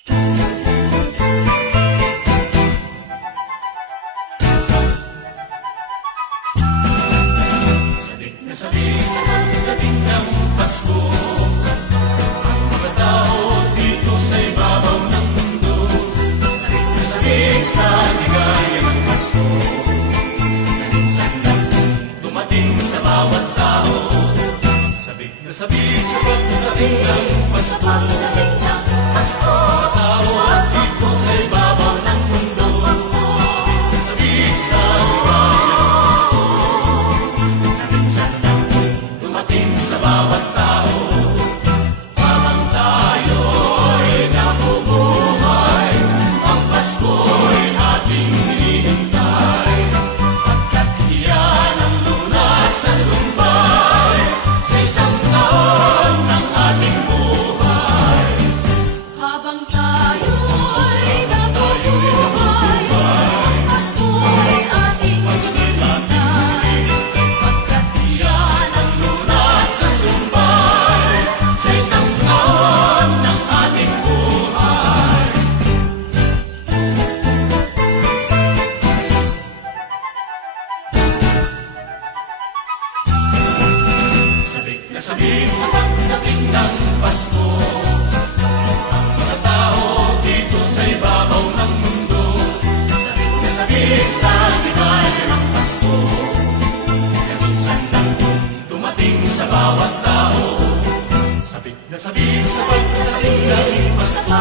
Sabik na sabik sa pagdating ng Pasko, ang mga tao dito sa ibabaw ng mundo. Sabik na sabik sa ligaya ng Pasko, na minsan lang dumating sa bawat tao. Sabik na sabik sa pagdating ng Pasko, mga tao dito sa ibabaw ng mundo. Sabik na sabik sa ligaya ng Pasko, na minsan lang dumating sa bawat tao. Habang tayo'y nabubuhay, ang Pasko'y ating hinihintay. Pagkat iyan ang lunas ng lumbay sa isang taon ng ating buhay. Habang tayo'y nabubuhay, ang Pasko'y ating hinihintay. Pagkat iyan ang lunas ng lumbay sa isang taon ng ating buhay. Sabik na sabik sa pagdating ng Pasko, ang mga tao dito sa ibabaw ng mundo. Sabik na sabik sa ligaya ng Pasko, na minsan lang dumating sa bawat tao. Sabik na sabik sa pagdating ng Pasko,